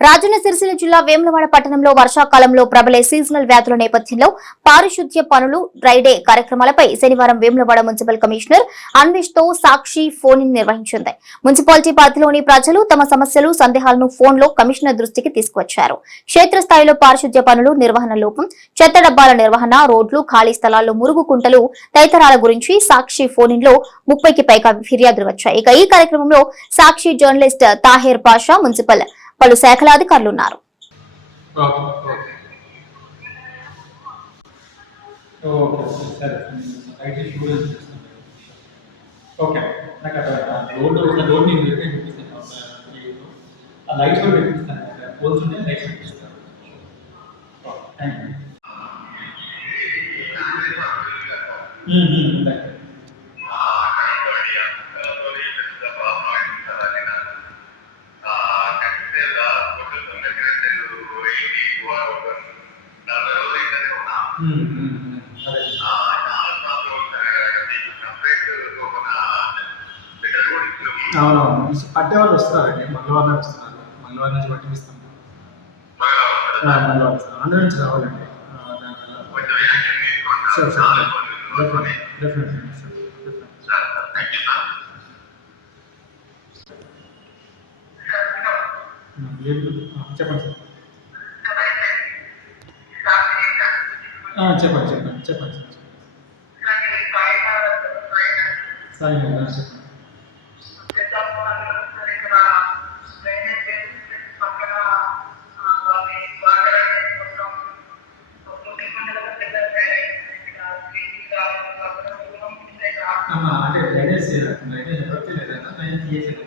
రాజన్న సిరిసిల్ల జిల్లా వేములవాడ పట్టణంలో వర్షాకాలంలో ప్రబలే సీజనల్ వ్యాధుల నేపథ్యంలో పారిశుద్ధ్య పనులు డ్రైడే కార్యక్రమాలపై శనివారం వేములవాడ మున్సిపల్ కమిషనర్ అన్వేష్తో సాక్షి ఫోన్ నిర్వహించింది. మున్సిపాలిటీ పరిధిలోని ప్రజలు తమ సమస్యలు సందేహాలను ఫోన్లో కమిషనర్ దృష్టికి తీసుకువచ్చారు. క్షేత్రస్థాయిలో పారిశుద్ధ్య పనులు నిర్వహణ లోపం చెత్త డబ్బాల నిర్వహణ రోడ్లు ఖాళీ స్థలాల్లో మురుగు కుంటలు తదితరాల గురించి సాక్షి ఫోన్లో ముప్పైకి పైగా ఫిర్యాదులు వచ్చాయి. ఇక ఈ కార్యక్రమంలో సాక్షి జర్నలిస్ట్ తాహేర్ పాషా మున్సిపల్ పలు శాఖల అధికారులు ఉన్నారు ఓకే సరే ఓకే. నాకు ఒక చూపిస్తాను ఆ లైట్స్ కూడా పెట్టిస్తాను పోల్స్ ఉంటే లైట్స్ పెట్టిస్తాను థ్యాంక్ యూ అవునవును. పట్టే వాళ్ళు వస్తున్నారండి. మంగళవారం వస్తున్నారు. మంగళవారం నుంచి పట్టిస్తాం మంగళవారం వస్తారు అందరి నుంచి రావాలండి. Sir sir. డెఫినెట్లీ చెప్పండి సార్ ఆ, చెప్పండి చెప్పండి చెప్పండి సార్ సాయి గారు, ఆ, చెప్పండి ఆహా, అంటే డ్రైనేజ్ డ్రైనేజ్ ఎవరికి లేదా డ్రైనేజ్ చేసేదా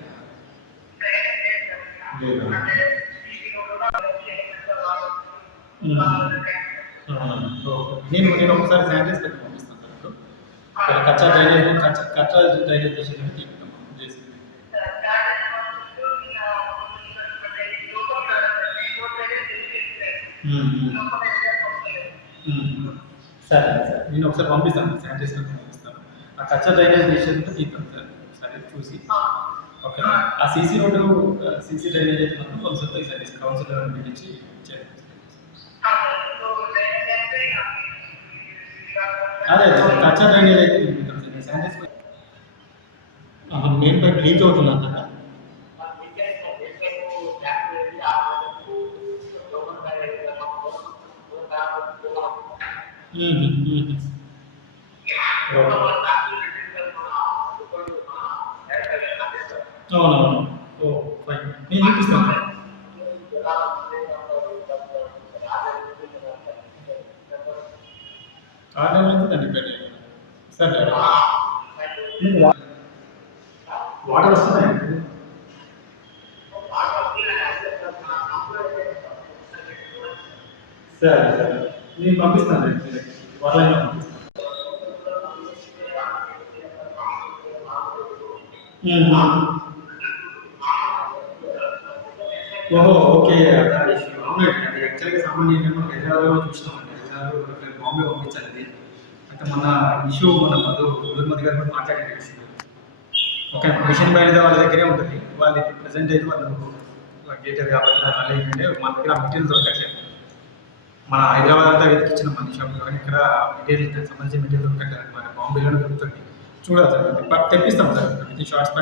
లేదా ఉమ్. అవునా? ఓకే. నేను నేను ఒకసారి శానిటైజ్ పెట్టి పంపిస్తాను సార్ ఇప్పుడు. కచ్చా డ్రైనేజ్ కచ్చా కచ్చా డ్రైనేజ్ చేసేది తీపిస్తాం చేసి ఉమ్, ఉమ్. ఉమ్. సరే సరే. నేను ఒకసారి పంపిస్తాను. శానిటైజ్ పెట్టి పంపిస్తాను. ఆ కచ్చా డ్రైనేజ్ చేసేది తీద్దాం సార్. సరే చూసి. ఓకే. ఆ సీసీ రోడ్డు సీసీ డ్రైనేజ్ అయితే కొంచెం కౌన్సిలర్ పిలిచి చేయాలి అదే అదే కచ్చా డ్రైనేజ్ అయితే తీపిద్దాం sir sanitize main pipe leak అవుతుంది అంటారా ఉమ్, ఉమ్, ఉమ్. ఓకే. అవునవును. Oh fine. నేను చూపిస్తాను. అవుతుందండి పెళ్ళి సరే వాటర్ వస్తున్నాయండి సరే సరే నేను పంపిస్తాను. వాళ్ళైనా పంపిస్తాను. ఓహో ఓకే. అవునండి. యాక్చువల్గా సామాన్యంగా మనం హైదరాబాద్లో చూసినామండి. హైదరాబాద్లో మనకి పంపించాలి అయితే మొన్న ఇష్యూ మొన్న మధు మధుమతి గారు కూడా మాట్లాడారు ఒక మిషన్ బయట వాళ్ళ దగ్గరే ఉంటుంది. వాళ్ళు ఇప్పుడు ప్రజెంట్ అయితే వాళ్ళు గేటర్ కాబట్టి వాళ్ళు ఏంటంటే మన దగ్గర మెటీరియల్ దొరకట్లేదు. మన హైదరాబాద్ అంతా వెతికిచ్చిన మన షాప్లో కానీ ఇక్కడ మెటీరియల్ సంబంధించిన మెటీరియల్ దొరకట్లేదు మన బాంబేలోనే దొరుకుతుంది. చూడాలి సార్ తెప్పిస్తాం సార్. With shorts